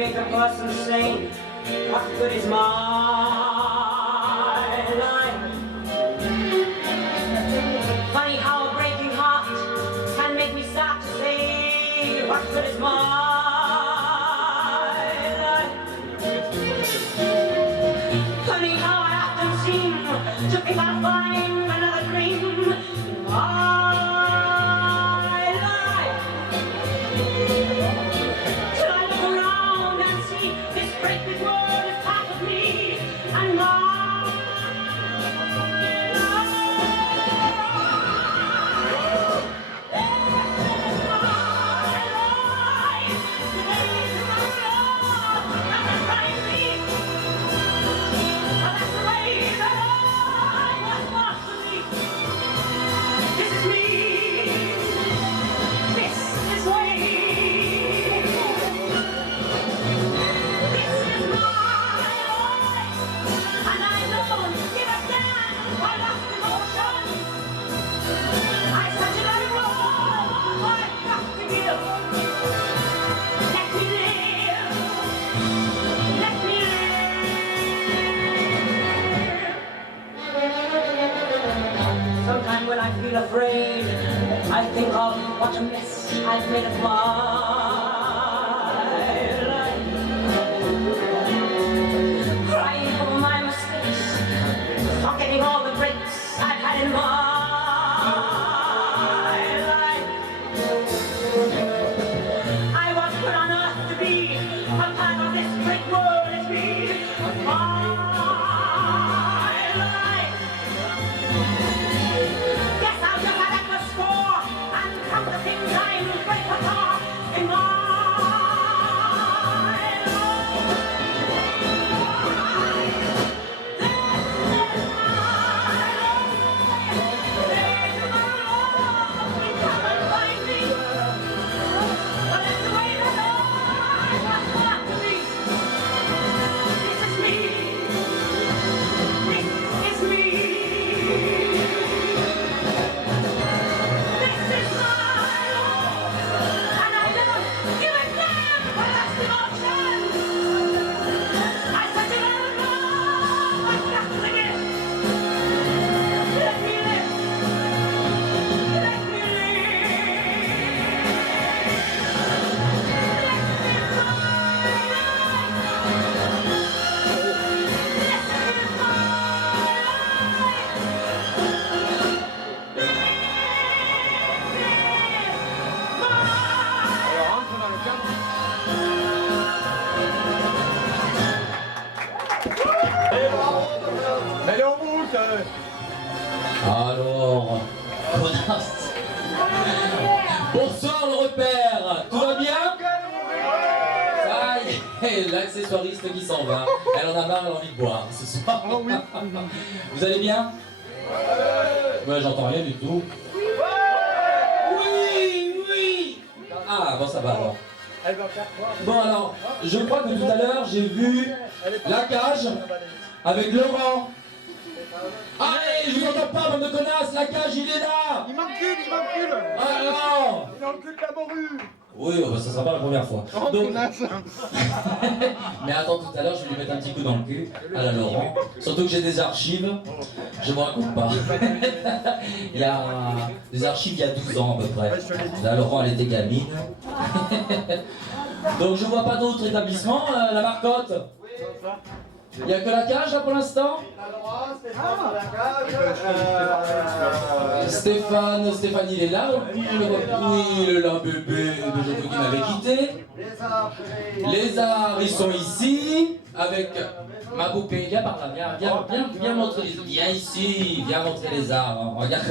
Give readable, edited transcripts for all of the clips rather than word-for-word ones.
make a person sing. What good is my life? Funny how a breaking heart can make me start to say, what good is my life? Funny how I often seem to think I'll find another dream in my life. Till I look around and see this great big world is part of me and my life. Sometimes when I feel afraid, I think of what a mess I've made of my life. Crying over my mistakes, forgetting all the breaks I've had in my life. I was put on earth to be a part of this great world as me, of my life. Guess I'll just have that score and count the things I'm grateful for in my life. Come and find me. Well, that's the way that I was born to be. This is me. This is me. This is my love, and I don't give a damn for lost emotion. I said you don't know what just to give. Let me live. Let me Elle est en route. Alors, connasse. Bonsoir le repère, tout va bien? Ça y est, l'accessoiriste qui s'en va. Elle en a marre, elle a envie de boire ce soir. Vous allez bien? Ouais, j'entends rien du tout. Oui, oui. Ah, bon, ça va alors. Elle va faire quoi? Bon alors, je crois que tout à l'heure j'ai vu la cage avec Laurent. Allez, je vous entends pas, bande de connasses, la cage il est là. Il m'encule, il m'encule. Ah non. Il encule la morue. Oui, bah, ça sera pas la première fois. Oh, Donc, connasse. mais attends, tout à l'heure je vais lui mettre un petit coup dans le cul à la Laurent. Surtout que j'ai des archives, je me raconte pas. Il y a des archives il y a 12 ans à peu près. La Laurent elle était gamine. Donc je vois pas d'autres établissements, la Marcotte. Il n'y a que la cage là pour l'instant. Stéphane il est là. Oui, il est là bébé, déjà qu'il m'avait quitté. Les arts ils sont ici avec ma poupée. Viens par là, viens montrer les... Viens ici, viens montrer les arts. Regarde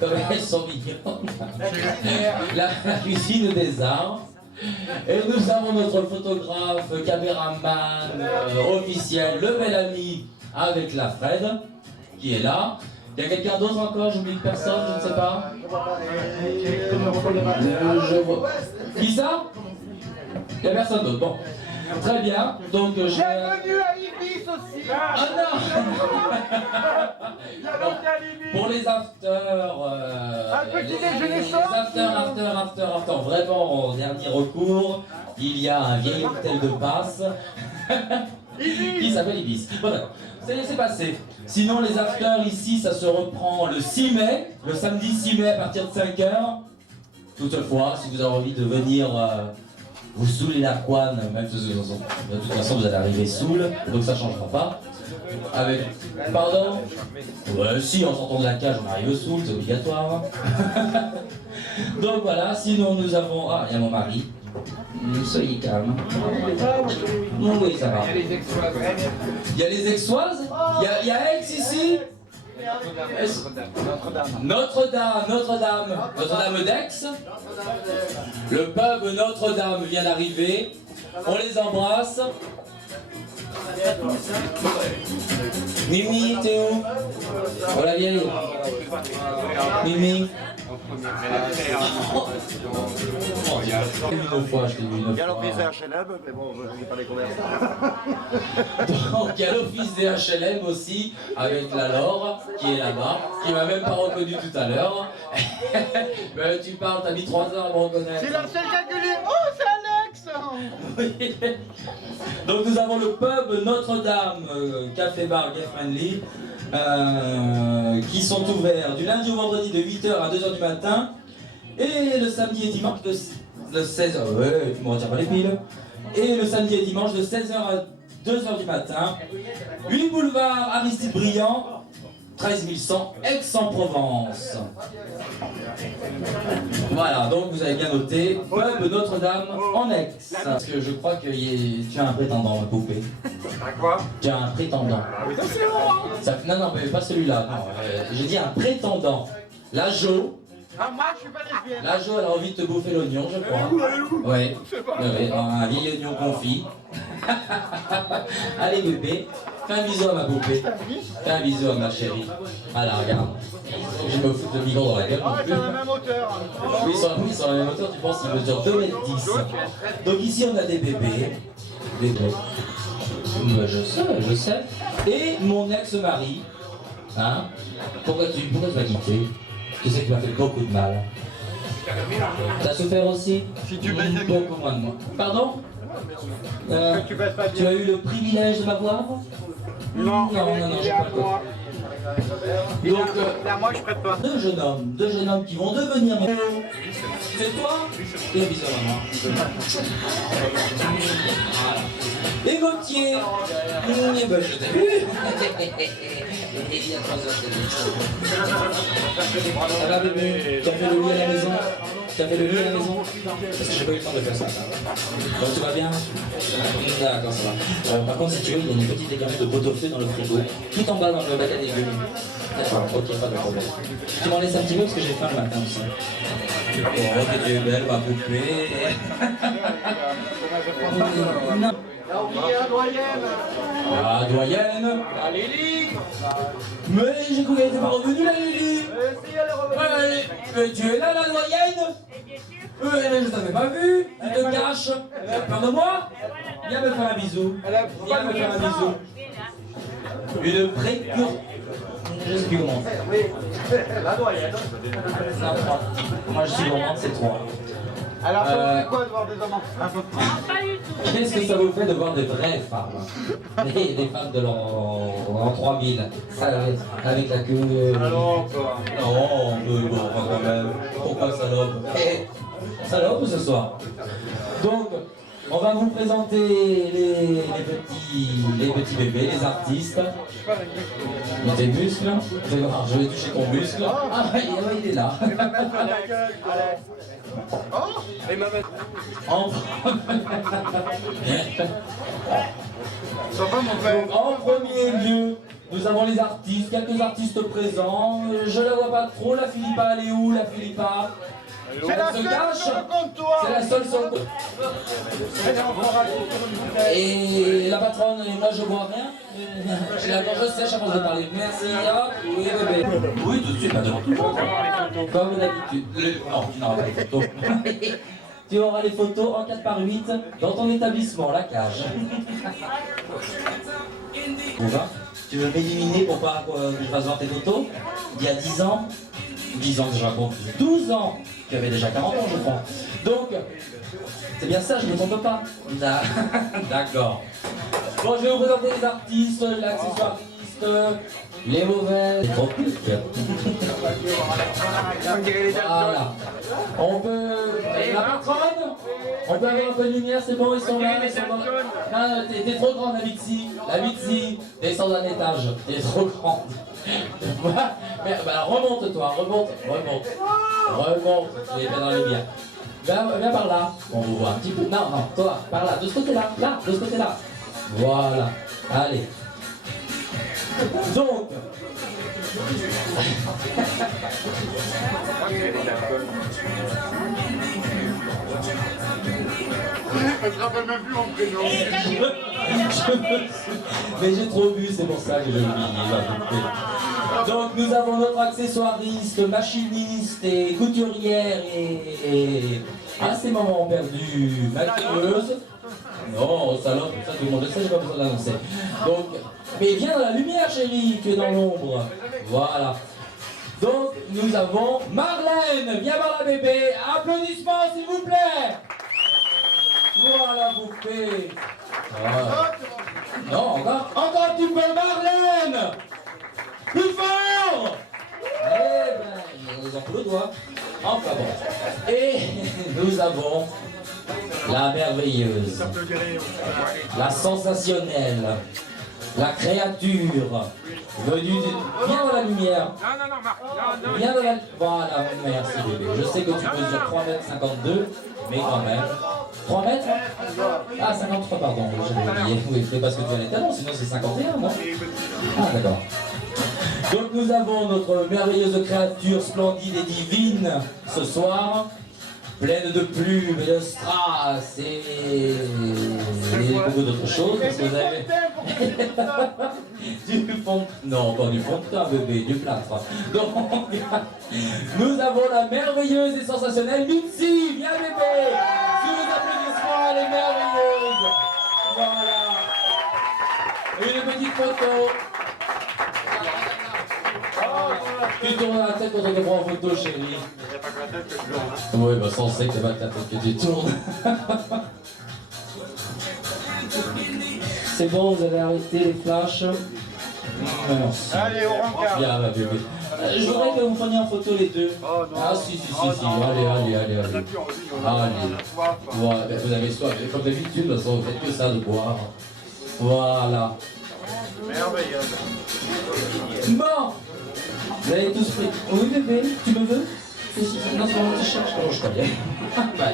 comme elles sont mignonnes. La cuisine des arts. Et nous avons notre photographe, caméraman, officiel, le bel ami avec la Fred, qui est là. Il y a quelqu'un d'autre encore, j'oublie personne, je ne sais pas. Je vois. Qui ça? Il n'y a personne d'autre, bon. Très bien, donc je vais... Bienvenue à Ibis aussi. Ah non. Bienvenue à Ibis. Pour les afters... Un petit déjeuner les soft. after, vraiment en dernier recours, il y a un vieil hôtel de passe qui s'appelle Ibis. Bon d'accord, c'est laissé passer. Sinon les afters ici, ça se reprend le 6 mai, le samedi 6 mai à partir de 5h. Toutefois, si vous avez envie de venir vous saouler la couane, même si de toute façon vous allez arriver saoul, donc ça ne changera pas. Avec... Pardon? Ouais, si, en sortant de la cage, on arrive saoul, c'est obligatoire. Donc voilà, sinon nous avons... Ah, il y a mon mari. Soyez calme. Oui, ça va. Il y a les Aixoises. Il y a Aix ici. Notre-Dame d'Aix. Le pub Notre-Dame vient d'arriver. On les embrasse. Mimi, t'es où? Oh la vieille. Mimi. Une fois, je t'ai vu une fois. Il y a l'office des HLM, mais bon, je n'ai pas les commerces. Donc il y a l'office des HLM aussi, avec la Laure, qui est là-bas, qui m'a même pas reconnu tout à l'heure. Mais tu parles, t'as mis 3 heures à me reconnaître. C'est la seule calculée. Oh, c'est Alex. Oui. Donc nous avons le pub Notre-Dame, Café Bar Gay Friendly, qui sont ouverts du lundi au vendredi de 8h à 2h du matin, et le samedi et dimanche de 16h, ouais, tu me retires pas les piles, et le samedi et dimanche de 16h à 2h du matin, 8 boulevard Aristide Briand, 13 100 Aix-en-Provence. Voilà, donc vous avez bien noté, pub Notre-Dame en Aix. Parce que je crois que tu as un prétendant, ma poupée. À quoi? Tu as un prétendant. Non, non, mais pas celui-là. Non, j'ai dit un prétendant. La Jo. Ah, moi, je suis pas lesbienne. La Jo, elle a envie de te bouffer l'oignon, je crois. Ouais. Ouais, un vieil oignon confit. Allez, bébé. Fais un bisou à ma poupée. Fais un bisou à ma chérie. Voilà, regarde. Je me fous de micro dans la gueule. Ah, ouais, c'est la même hauteur. Oui, sur la même hauteur, tu penses qu'il mesure 2,10 m. Donc ici, on a des bébés. Des bébés. Je sais. Et mon ex-mari. Hein? Pourquoi tu m'as quitté? Tu sais que tu m'as fait beaucoup de mal. T'as souffert aussi? Si tu baisses beaucoup moins de moi. Pardon? tu baisses pas Tu as eu le privilège de m'avoir? Non, j'ai il est pas à le moi. Donc, Là, moi, je prête pas. deux jeunes hommes qui vont devenir mes... C'est toi? Et bisous à maman. Voilà. Et Gauthier, eh ben, je t'ai vu. Il y a 3 heures, ça va bébé? Tu as fait le lit à la maison? Tu as fait le lit à la maison? Parce que j'ai pas eu le temps de faire ça. Donc tu vas bien? D'accord, ça va. Par contre, si tu veux, il y a une petite égarée de pot-au-feu dans le frigo, tout en bas dans le bac à légumes. D'accord, ok, pas de problème. Tu m'en laisses un petit peu parce que j'ai faim le matin aussi. Oh, que tu es belle, ma poupée. Non. La doyenne. La Lily. Mais j'ai cru qu'elle était pas revenue, la Lily. Si, elle est revenue. Mais tu es là, la doyenne? Mais je t'avais pas vu. Tu te caches. Tu as peur de moi? Viens me faire un bisou. Viens me faire un bisou. Une précure. Je sais plus comment. Oui, la doyenne. Non, 3. Moi je suis gourmand, c'est 3. Alors, ça vous fait quoi de voir des hommes en Qu'est-ce que ça vous fait de voir des vraies femmes? Des femmes de l'an 3000, avec la queue. Alors, quoi? Non, bon, quand même. Pourquoi salope? Salope ce soir. Donc, on va vous présenter les petits bébés, les artistes. Tes muscles. Je vais voir, je vais toucher ton muscle. Ah, il est là. Oh, et ma mère. Ça va, mon frère? En premier lieu, nous avons les artistes, quelques artistes présents. Je la vois pas trop, la Philippa, elle est où, la Philippa? C'est la Elle se seule cache. sur le comptoir. C'est la seule sur le... Elle est encore à côté de une bouteille. Et la patronne, et moi je bois rien. J'ai la gorge sèche avant de parler. Merci, hop, oui bébé. Oui, tout de suite, pas devant tout le monde. Comme d'habitude. Non, tu n'auras pas les photos. tu auras les photos en 4x8 dans ton établissement, la cage. Bonjour. Tu veux m'éliminer pour pas que je fasse voir tes photos? Il y a 10 ans, 10 ans que je raconte, 12 ans, tu avais déjà 40 ans je crois. Donc, c'est bien ça, je ne me trompe pas. D'accord. Bon, je vais vous présenter les artistes, l'accessoiriste, les mauvais, les trop plus. Voilà. On peut... La patronne, on peut avoir un peu de lumière, c'est bon, ils sont là, ils sont là. Non, t'es trop grande la Mitzi. La Mitzi, descends d'un étage, t'es trop grande. Mais bah, remonte-toi, remonte. Tu es bien dans la lumière. Viens par là, on vous voit un petit peu. Non, toi, par là, de ce côté-là, de ce côté-là. Voilà, allez. Donc, Elle se rappelle même plus mon prénom. Mais j'ai trop bu, c'est pour ça que j'ai oublié. Donc nous avons notre accessoiriste, machiniste et couturière et à ces moments perdus, maquilleuse. Non, salope, ça tout le monde le sait, j'ai pas besoin de l'annoncer. Donc, mais viens dans la lumière chérie, tu es dans l'ombre. Voilà. Donc nous avons Marlène, viens voir la bébé. Applaudissements s'il vous plaît. Voilà, bouffée. Voilà. Non, encore un petit peu, Marlène. Plus fort. Eh ben, ils nous en fout le doigt. Enfin bon. Et nous avons la merveilleuse, la sensationnelle, la créature, venue de... Viens dans la lumière. Viens dans la... Voilà, merci bébé. Je sais que tu mesures 3,52 m, mais quand même. 3 mètres? Ah, 53, pardon, j'avais oublié. Oui, c'est parce que tu as les talons, sinon c'est 51, non? Ah, d'accord. Donc nous avons notre merveilleuse créature splendide et divine ce soir, pleine de plumes et de strass et beaucoup d'autres choses, parce que vous avez du fond de... Non, pas du fond de teint, bébé, du plâtre. Donc, nous avons la merveilleuse et sensationnelle Mitzi. Viens bébé, sous les applaudissements, elle est merveilleuse. Voilà. Une petite photo. Tu tournes la tête quand on te prend en photo, chérie. Il n'y a pas que la tête que je tourne. Oui, bah censé que c'est pas que la tête que tu tournes. C'est bon, vous avez arrêté les flashs. Merci. Allez, au rencard. Bien, ma bébé. Je voudrais que vous preniez en photo les deux. Oh non. Ah si. Allez. Allez. Voilà, ben, vous avez soif. Comme d'habitude, de toute façon, vous faites que ça de boire. Voilà. Merveilleuse. Bon. Vous avez tous pris. Oui bébé, tu me veux? Non, c'est mon petit cherche. Oh, je connais. Bah,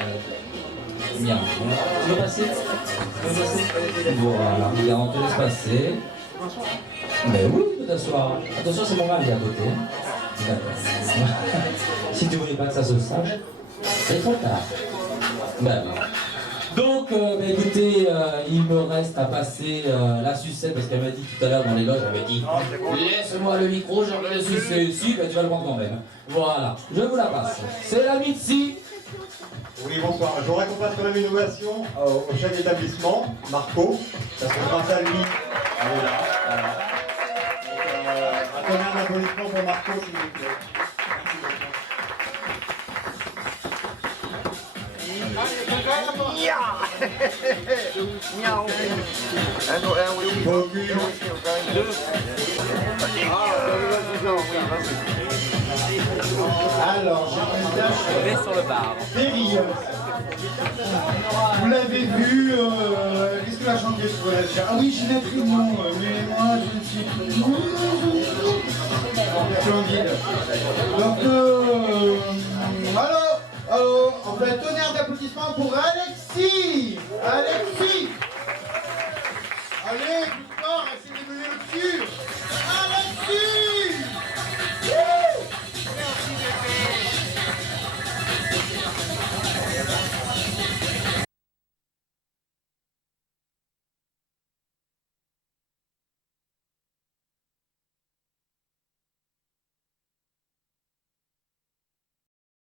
bien. Tu veux passer? Voilà. Bien, on te laisse passer. Mais oui, tu peux t'asseoir. Attention, c'est mon mari à côté. D'accord. Si tu voulais pas que ça se sache, c'est trop tard. Ben, donc, écoutez, il me reste à passer la sucette parce qu'elle m'a dit tout à l'heure dans les loges, elle m'a dit laisse-moi le micro, j'ai envie de sucer ici, ben tu vas le prendre quand même. Voilà, je vous la passe. C'est la Mitzi. Oui, bonsoir. Je voudrais qu'on fasse quand même une ovation au chef d'établissement, Marco, parce que grâce à lui, elle est là. Voilà. Donc, un tonnerre d'applaudissements pour Marco, s'il vous plaît. Alors, j'ai une tâche sur le bar. périlleuse. Vous l'avez vu, qu'est-ce que la chanteuse pourrait faire? Ah oui, Ginette Rimon, mais moi je ne suis plus. Splendide. Donc, alors, en fait, tonnerre d'applaudissements pour Alexis.